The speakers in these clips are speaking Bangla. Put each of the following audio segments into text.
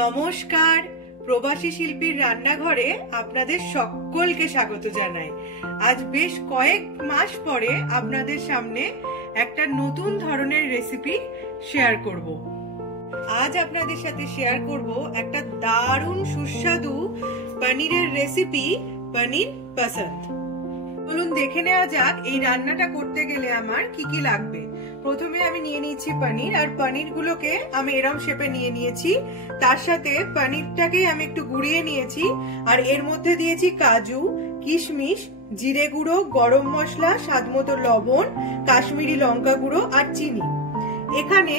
নমস্কার, প্রবাসী শিল্পীর রান্নাঘরে আপনাদের সকলকে স্বাগত জানাই। আজ বেশ কয়েক মাস পরে আপনাদের সামনে একটা নতুন ধরনের রেসিপি শেয়ার করব। আজ আপনাদের সাথে শেয়ার করব একটা দারুণ সুস্বাদু পনিরের রেসিপি, পনির পসন্দ। চলুন দেখে নেওয়া যাক এই রান্নাটা করতে গেলে আমার কি কি লাগবে। প্রথমে আমি নিয়ে নিয়েছি পনির, আর পনির গুলোকে আমি এরম শেপে নিয়ে নিয়েছি। তার সাথে পনিরটাকে আমি একটু গুঁড়িয়ে নিয়েছি, আর এর মধ্যে দিয়েছি কাজু, কিশমিশ, জিরে গুঁড়ো, গরম মশলা, স্বাদমতো লবণ, কাশ্মীরি লঙ্কা গুঁড়ো আর চিনি। এখানে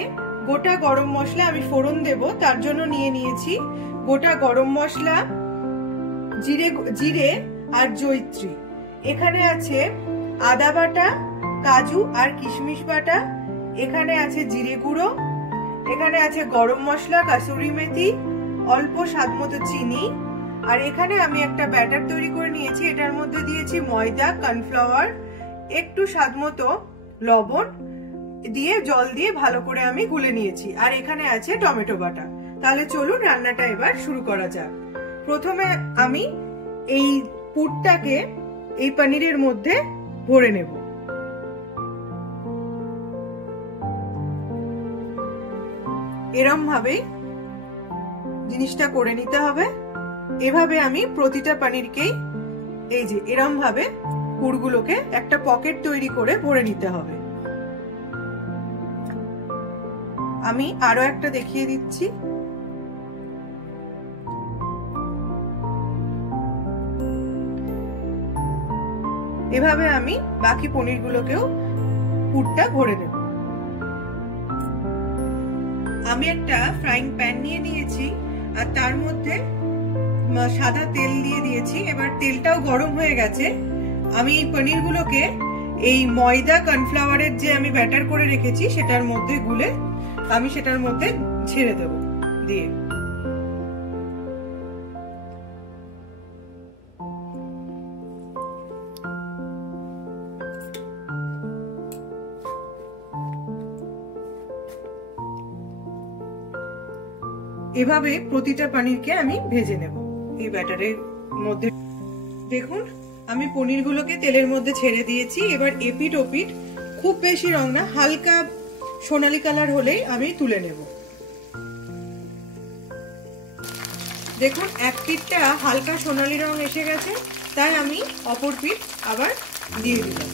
গোটা গরম মশলা আমি ফোড়ন দেব, তার জন্য নিয়ে নিয়েছি গোটা গরম মশলা, জিরে আর জয়িত্রী। এখানে আছে আদা বাটা, কাজু আর কিশমিশ বাটা, এখানে আছে জিরে গুঁড়ো, এখানে আছে গরম মশলা, কাসুরি মেথি, অল্প স্বাদমতো চিনি। আর এখানে আমি একটা ব্যাটার তৈরি করে নিয়েছি। এটার মধ্যে দিয়েছি ময়দা, কর্নফ্লাওয়ার, একটু স্বাদমতো লবণ দিয়ে জল দিয়ে ভালো করে আমি গুলে নিয়েছি। আর এখানে আছে টমেটো বাটা। তাহলে চলুন রান্নাটা এবার শুরু করা যাক। প্রথমে আমি এই পুরটাকে এই পনিরের মধ্যে ভরে নেব। এরম ভাবে জিনিসটা করে নিতে হবে। এভাবে আমি প্রতিটা পনিরকেই এই যে এরম ভাবে পুরগুলোকে একটা পকেট তৈরি করে ভরে নিতে হবে। আমি আরো একটা দেখিয়ে দিচ্ছি। এভাবে আমি বাকি পনিরগুলোকেও পুরটা ভরে নেব। আমি একটা ফ্রাইং প্যান নিয়ে নিয়েছি, আর তার মধ্যে সাদা তেল দিয়ে দিয়েছি। এবার তেলটাও গরম হয়ে গেছে। আমি এই পনিরগুলোকে এই ময়দা কর্নফ্লাওয়ারের যে আমি ব্যাটার করে রেখেছি সেটার মধ্যে গুলে আমি সেটার মধ্যে ছেড়ে দেব। দিয়ে এভাবে প্রতিটা পনিরকে আমি ভেজে নেব এই ব্যাটারের মধ্যে। দেখুন আমি পনিরগুলোকে তেলের মধ্যে ছেড়ে দিয়েছি। এবার এপিট ওপিট, খুব বেশি রং না, হালকা সোনালী কালার হলেই আমি তুলে নেব। দেখুন এক পিঠটা হালকা সোনালী রং এসে গেছে, তাই আমি অপর পিঠ আবার দিয়ে দিলাম।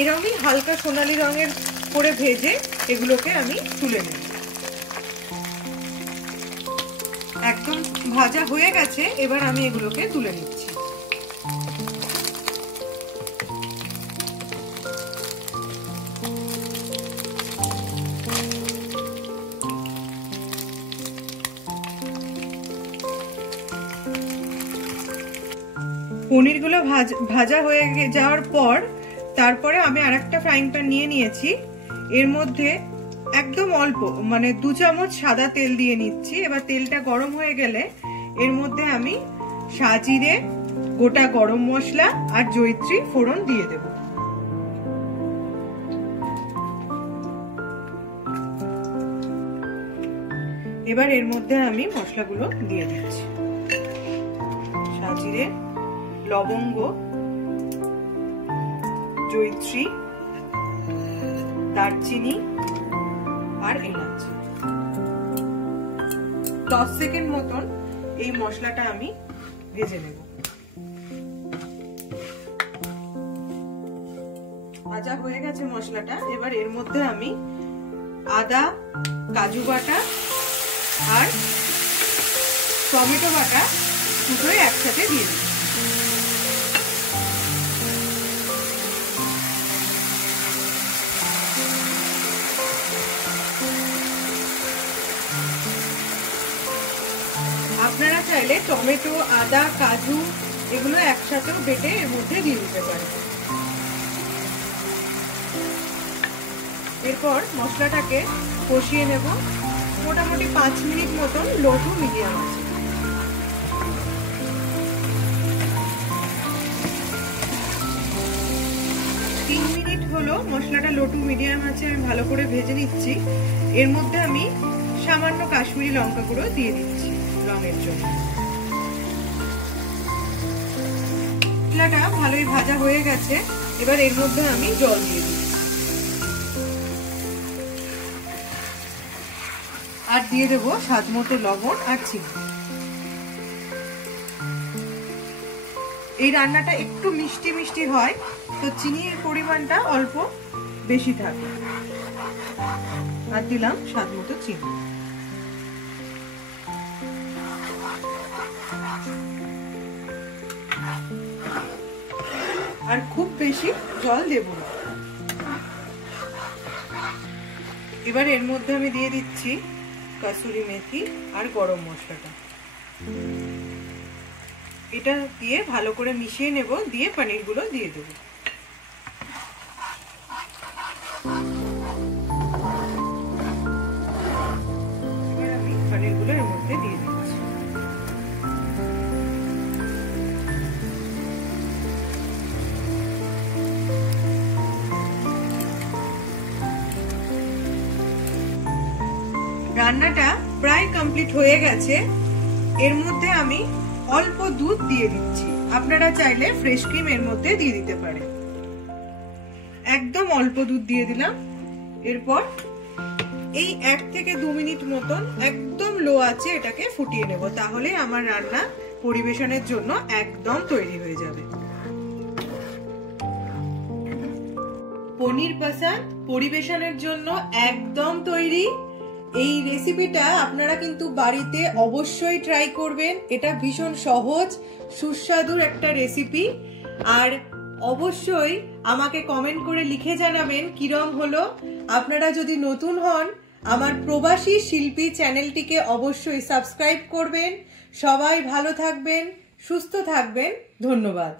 এরকমই হালকা সোনালী রঙের করে ভেজে এগুলোকে আমি তুলে নেব। একদম ভাজা হয়ে গেছে, এবার আমি এগুলোকে তুলে নিচ্ছি। পনিরগুলো ভাজা হয়ে যাওয়ার পর তারপরে আমি আরেকটা ফ্রাইং প্যান নিয়ে নিয়েছি। এর মধ্যে একদম অল্প মানে 2 চামচ সাদা তেল দিয়ে নিচ্ছি। এবার তেলটা গরম হয়ে গেলে এর মধ্যে আমি সাজিরে, গোটা গরম মশলা আর জয়িত্রী ফোড়ন দিয়ে দেব। এবার এর মধ্যে আমি মশলাগুলো দিয়ে দিচ্ছি। সাজিরে, লবঙ্গ, জয়িত্রী, দারচিনি আর এলাচ। 10 সেকেন্ড মতন এই মশলাটা আমি ভেজে নেব। ভাজা হয়ে গেছে মশলাটা। এবার এর মধ্যে আমি আদা, কাজু বাটা আর টমেটো বাটা দুটোই একসাথে দিয়ে দিই। আপনারা চাইলে টমেটো, আদা, কাজু এগুলো একসাথেও বেটে এর মধ্যে দিয়ে দিতে পারেন। এরপর মশলাটাকে কষিয়ে নেব মোটামুটি 5 মিনিট মতন, লো টু মিডিয়াম আছে। হলো মশলাটা লো টু মিডিয়াম আছে, আমি ভালো করে ভেজে নিচ্ছি। এর মধ্যে আমি সামান্য কাশ্মীরি লঙ্কা গুঁড়ো দিয়ে দিচ্ছি রঙের জন্য। মশলাটা ভালোই ভাজা হয়ে গেছে, এবার এর মধ্যে আমি জল দিয়ে দিচ্ছি আর দিয়ে দেবো স্বাদ মতো লবণ আর চিনি। এই রান্নাটা একটু মিষ্টি মিষ্টি হয়, তো চিনির পরিমাণটা অল্প বেশি থাকে। আর দিলাম স্বাদ মতো চিনি। আর খুব বেশি জল দেব না। এবার এর মধ্যে আমি দিয়ে দিচ্ছি কাসুরি মেথি আর গরম মশলাটা। এটা দিয়ে ভালো করে মিশিয়ে নেব, দিয়ে পনিরগুলো দিয়ে দেব। এবার আমি পনিরগুলো এর মধ্যে দিয়ে দিচ্ছি। রান্নাটা প্রায় কমপ্লিট হয়ে গেছে। এর মধ্যে আমি অল্প দুধ দিয়ে দিচ্ছি, আপনারা চাইলে ফ্রেশ ক্রিম এর মধ্যে দিয়ে দিতে পারেন। একদম অল্প দুধ দিয়ে দিলাম। এরপর এই 1 থেকে 2 মিনিট মতন একদম লো আঁচে এটাকে ফুটিয়ে নেব, তাহলে আমার রান্না পরিবেশনের জন্য একদম তৈরি হয়ে যাবে। পনির পাসাদ পরিবেশনের জন্য একদম তৈরি। এই রেসিপিটা আপনারা কিন্তু বাড়িতে অবশ্যই ট্রাই করবেন। এটা ভীষণ সহজ সুস্বাদুর একটা রেসিপি। আর অবশ্যই আমাকে কমেন্ট করে লিখে জানাবেন কিরম হলো। আপনারা যদি নতুন হন, আমার প্রবাসী শিল্পী চ্যানেলটিকে অবশ্যই সাবস্ক্রাইব করবেন। সবাই ভালো থাকবেন, সুস্থ থাকবেন। ধন্যবাদ।